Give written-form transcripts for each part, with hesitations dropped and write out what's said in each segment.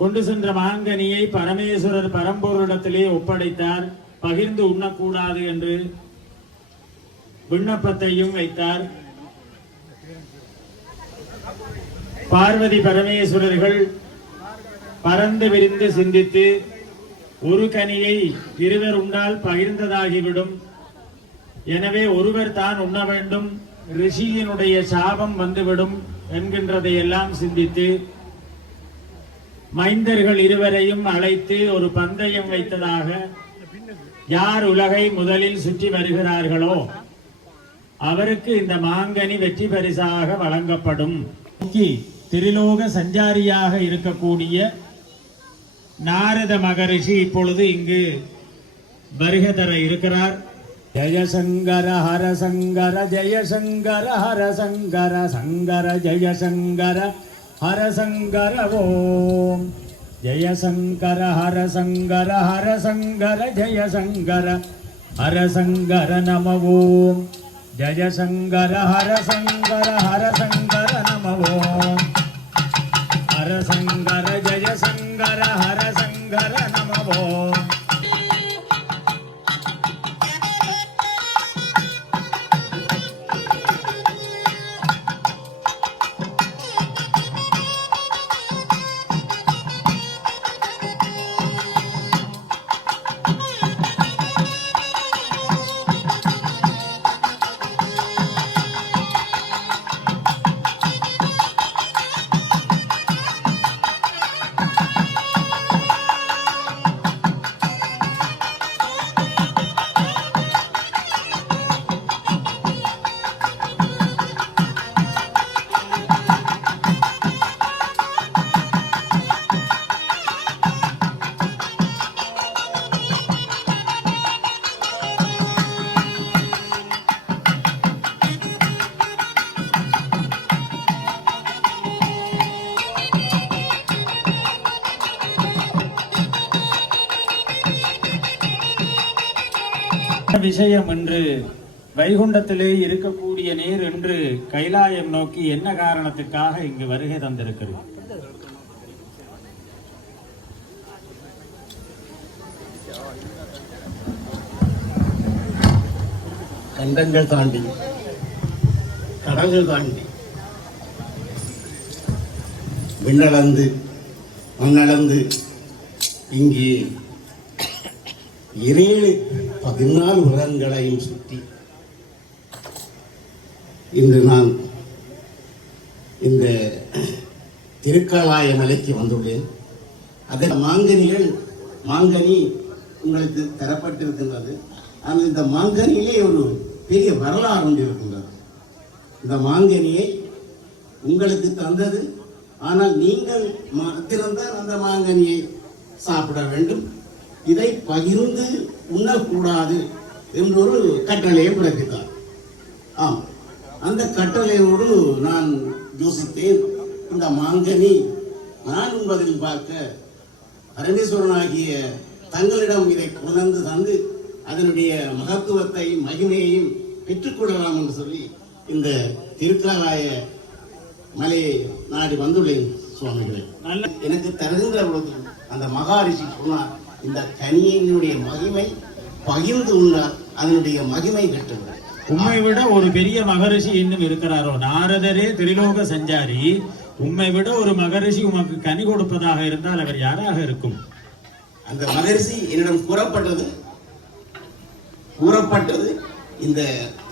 கொண்டு சென்ற மாங்கனியை பரமேஸ்வரர் பரம்பொருளிடத்திலே ஒப்படைத்தார். பகிர்ந்து உண்ணக்கூடாது என்று விண்ணப்பத்தையும் வைத்தார். பார்வதி பரமேஸ்வரர்கள் பறந்து விரிந்து சிந்தித்து, ஒரு கனியை இருவர் உண்டால் பகிர்ந்ததாகிவிடும், எனவே ஒருவர் தான் உண்ண வேண்டும், ரிஷியினுடைய சாபம் வந்துவிடும் என்கின்றதை எல்லாம் சிந்தித்து மைந்தர்கள் இருவரையும் அழைத்து ஒரு பந்தயம் வைத்ததாக, யார் உலகை முதலில் சுற்றி வருகிறார்களோ அவருக்கு இந்த மாங்கனி வெற்றி பரிசாக வழங்கப்படும். திரிலோக சஞ்சாரியாக இருக்கக்கூடிய நாரத மகரிஷி இப்பொழுது இங்கு வருகை தர இருக்கிறார். ஜெயசங்கர ஹரசங்கர ஜெயசங்கர ஹரசங்கர சங்கர ஜெயசங்கர ஹரசங்கர ஓம். ஜெயசங்கர ஹரசங்கர ஹரசங்கர ஜெயசங்கர ஹரசங்கர நம ஓம். ஜெயசங்கர ஹரசங்கர ஹரசங்கர நம ஓம். ஹரசங்கர ஜெயசங்கர ஹரசங்கர நம ஓம். விஷயம் என்று வைகுண்டத்திலே இருக்கக்கூடிய நீர் என்று கைலாயம் நோக்கி என்ன காரணத்துக்காக இங்கு வருகை தந்திருக்கிறது? கண்டங்கள் தாண்டி, கடல்கள் தாண்டி, விண்ணளந்து மண்ணளந்து இங்கே 14 உலகங்களையும் சுற்றி இன்று நான் இந்த திருக்காலாய மலைக்கு வந்துள்ளேன். அதன் மாங்கனி உங்களுக்கு தரப்பட்டிருக்கின்றது. ஆனால் இந்த மாங்கனியிலே ஒரு பெரிய வரலாறு ஒன்று இருக்கின்றது. இந்த மாங்கனியை உங்களுக்கு தந்தது, ஆனால் நீங்கள் மாத்திரம்தான் அந்த மாங்கனியை சாப்பிட வேண்டும், இதை பகிர்ந்து உண்ணக்கூடாது என்றொரு கட்டளையை பிறப்பித்தார். ஆம், அந்த கட்டளையோடு நான் யோசித்தேன். இந்த மாங்கனி நான் உண்பதில் பார்க்க பரமேஸ்வரனாகிய தங்களிடம் இதை உணர்ந்து தந்து அதனுடைய மகத்துவத்தை மகிமையையும் பெற்றுக்கொள்ளலாம் என்று சொல்லி இந்த திருக்காலாய மலையை நாடி வந்துள்ளேன் சுவாமிகளே. எனக்கு தருகின்ற பொழுது அந்த மகாரிஷி சொன்னார், இந்த கனியினுடைய மகிமை பகிர்ந்து உண்டார், அதனுடைய மகிமை கட்டுவார். உம்மை விட ஒரு பெரிய மகரிஷி இன்னும் இருக்கிறாரோ? நாரதரே திரிலோக சஞ்சாரி, உம்மை விட ஒரு மகரிஷி உமக்கு கனி கொடுப்பதாக இருந்தால் அவர் யாராக இருக்கும்? அந்த மகரிஷி என்னிடம் கூறப்பட்டது இந்த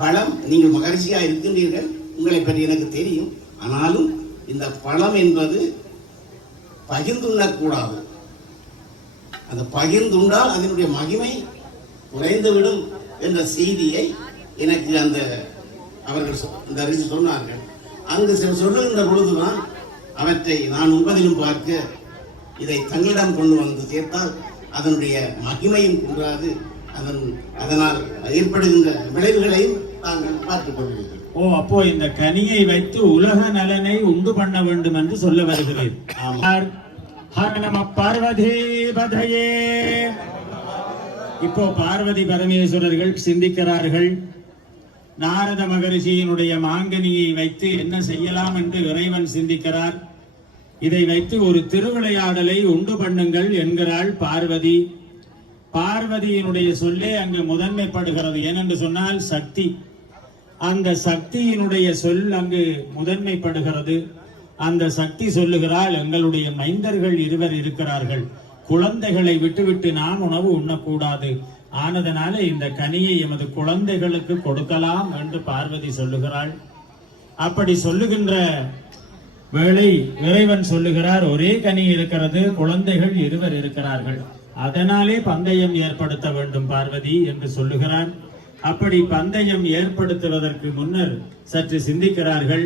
பழம், நீங்கள் மகரிஷியா இருக்கின்றீர்கள், உங்களை பற்றி எனக்கு தெரியும், ஆனாலும் இந்த பழம் என்பது பகிர்ந்துண்ணக்கூடாது, அந்த பகிர்ந்துண்டால் அதனுடைய மகிமை குறைந்துவிடும் என்ற செய்தியை எனக்கு அவர்கள் அந்த ரிஷி சொன்னார்கள். அங்கு சொல்லுகின்ற பொழுதுதான் அவற்றை நான் உண்பதிலும் பார்க்க இதை தங்களிடம் கொண்டு வந்து சேர்த்தால் அதனுடைய மகிமையும் குன்றாது, அதனால் ஏற்படுகின்ற விளைவுகளையும் தாங்கள் பார்த்துக் கொள்வீர்கள். ஓ, அப்போ இந்த கனியை வைத்து உலக நலனை உண்டு பண்ண வேண்டும் என்று சொல்ல வருகிறேன். பார்வதி பதையே. இப்போ பார்வதி பரமேஸ்வரர்கள் சிந்திக்கிறார்கள். நாரத மகரிஷியினுடைய மாங்கனியை வைத்து என்ன செய்யலாம் என்று இறைவன் சிந்திக்கிறார். இதை வைத்து ஒரு திருவிளையாடலை உண்டு பண்ணுங்கள் என்கிறாள் பார்வதி. பார்வதியினுடைய சொல்லே அங்கு முதன்மைப்படுகிறது. ஏனென்று சொன்னால் சக்தி, அந்த சக்தியினுடைய சொல் அங்கு முதன்மைப்படுகிறது. அந்த சக்தி சொல்லுகிறாள், எங்களுடைய மைந்தர்கள் இருவர் இருக்கிறார்கள், குழந்தைகளை விட்டுவிட்டு நாம் உணவு உண்ணக்கூடாது, ஆனதனால இந்த கனியை எமது குழந்தைகளுக்கு கொடுக்கலாம் என்று பார்வதி சொல்லுகிறாள். அப்படி சொல்லுகின்ற வேளை இறைவன் சொல்லுகிறார், ஒரே கனி இருக்கிறது, குழந்தைகள் இருவர் இருக்கிறார்கள், அதனாலே பந்தயம் ஏற்படுத்த வேண்டும் பார்வதி என்று சொல்லுகிறார். அப்படி பந்தயம் ஏற்படுத்துவதற்கு முன்னர் சற்று சிந்திக்கிறார்கள்.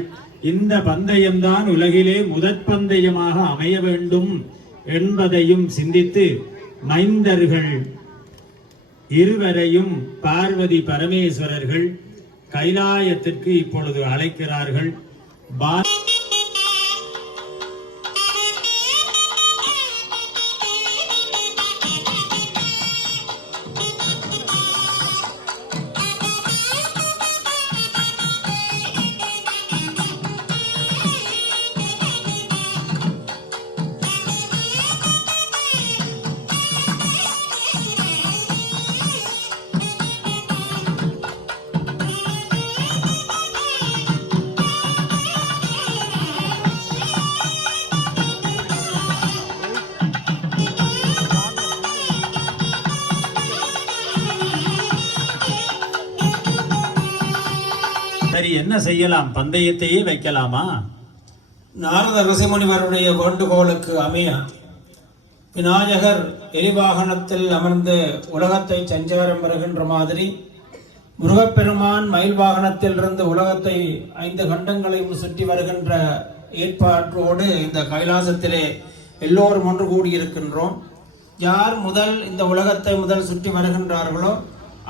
இந்த பந்தயம்தான் உலகிலே முதற் பந்தயமாக அமைய வேண்டும் என்பதையும் சிந்தித்து மைந்தர்கள் இருவரையும் பார்வதி பரமேஸ்வரர்கள் கைலாயத்திற்கு இப்பொழுது அழைக்கிறார்கள். சரி, என்ன செய்யலாம்? பந்தயத்தையே வைக்கலாமா? நாரத ரிஷிமுனிவருடைய வேண்டுகோளுக்கு அமைய விநாயகர் எரிவாகனத்தில் அமர்ந்து உலகத்தை சஞ்சாரம் வருகின்ற மாதிரி முருகப்பெருமான் மயில் வாகனத்தில் இருந்து உலகத்தை 5 கண்டங்களையும் சுற்றி வருகின்ற ஏற்பாட்டோடு இந்த கைலாசத்திலே எல்லோரும் ஒன்று கூடியிருக்கின்றோம். யார் முதல் இந்த உலகத்தை முதல் சுற்றி வருகின்றார்களோ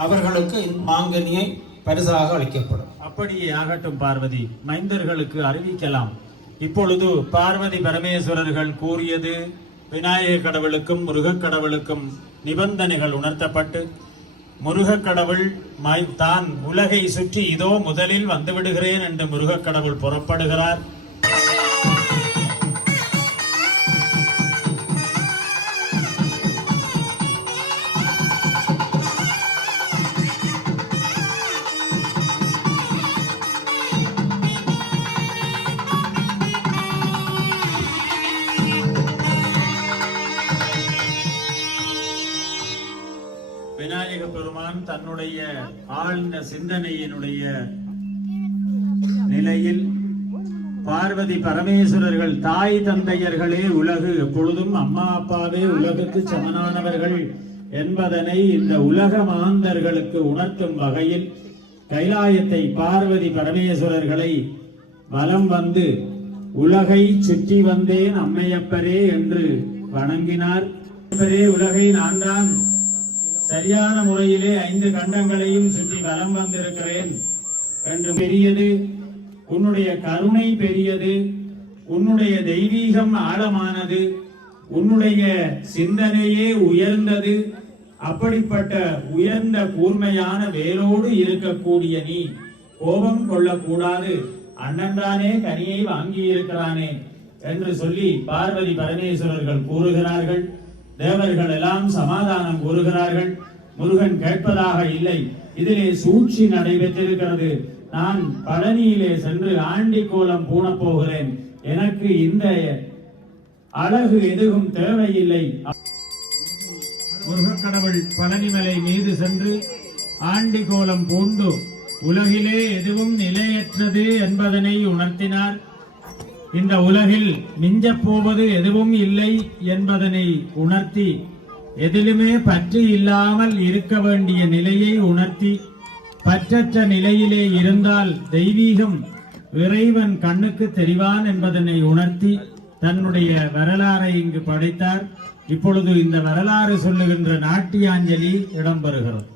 அவர்களுக்கு மாங்கனியை பரிசாக அளிக்கப்படும். அப்படியே ஆகட்டும் பார்வதி, மைந்தர்களுக்கு அறிவிக்கலாம். இப்பொழுது பார்வதி பரமேஸ்வரர்கள் கூறியது விநாயக கடவுளுக்கும் முருகக் கடவுளுக்கும் நிபந்தனைகள் உணர்த்தப்பட்டு, முருகக் கடவுள் தான் உலகை சுற்றி இதோ முதலில் வந்துவிடுகிறேன் என்று முருகக் கடவுள் புறப்படுகிறார். விநாயக பெருமான் தன்னுடைய ஆழ்ந்த சிந்தனையினுடைய நிலையில் பார்வதி பரமேஸ்வரர்கள் தாய் தந்தையர்களே உலகு, எப்பொழுதும் அம்மா அப்பாவே உலகுக்கு சமனானவர்கள் என்பதனை இந்த உலக மாந்தர்களுக்கு உணர்த்தும் வகையில் கைலாயத்தை பார்வதி பரமேஸ்வரர்களை வலம் வந்து உலகை சுற்றி வந்தேன் அம்மையப்பரே என்று வணங்கினார். உலகை நான் தான் சரியான முறையிலே 5 கண்டங்களையும் சுற்றி வலம் வந்திருக்கிறேன் என்று பெரியது, உன்னுடைய கருணை பெரியது, உன்னுடைய தெய்வீகம் ஆழமானது, உன்னுடைய சிந்தனையே உயர்ந்தது. அப்படிப்பட்ட உயர்ந்த கூர்மையான வேலோடு இருக்கக்கூடிய நீ கோபம் கொள்ளக்கூடாது, அண்ணன்தானே கனியை வாங்கி இருக்கிறானே என்று சொல்லி பார்வதி பரமேஸ்வரர்கள் கூறுகிறார்கள். தேவர்கள் எல்லாம் சமாதானம் கூறுகிறார்கள். முருகன் கேட்பதாக இல்லை, இதிலே சூழ்ச்சி நடைபெற்றிருக்கிறது. நான் பழனியிலே சென்று ஆண்டி கோலம் பூண போகிறேன், எனக்கு இந்த அழகு எதுவும் தேவையில்லை. முருகக்கடவுள் பழனிமலை மீது சென்று ஆண்டி கோலம் பூண்டு உலகிலே எதுவும் நிலையற்றது என்பதனை உணர்த்தினார். இந்த உலகில் மிஞ்சப் போவது எதுவும் இல்லை என்பதனை உணர்த்தி, எதிலுமே பற்று இல்லாமல் இருக்க வேண்டிய நிலையை உணர்த்தி, பற்றற்ற நிலையிலே இருந்தால் தெய்வீகம் இறைவன் கண்ணுக்கு தெரிவான் என்பதனை உணர்த்தி தன்னுடைய வரலாறை இங்கு படைத்தார். இப்பொழுது இந்த வரலாறு சொல்லுகின்ற நாட்டியாஞ்சலி இடம்பெறுகிறது.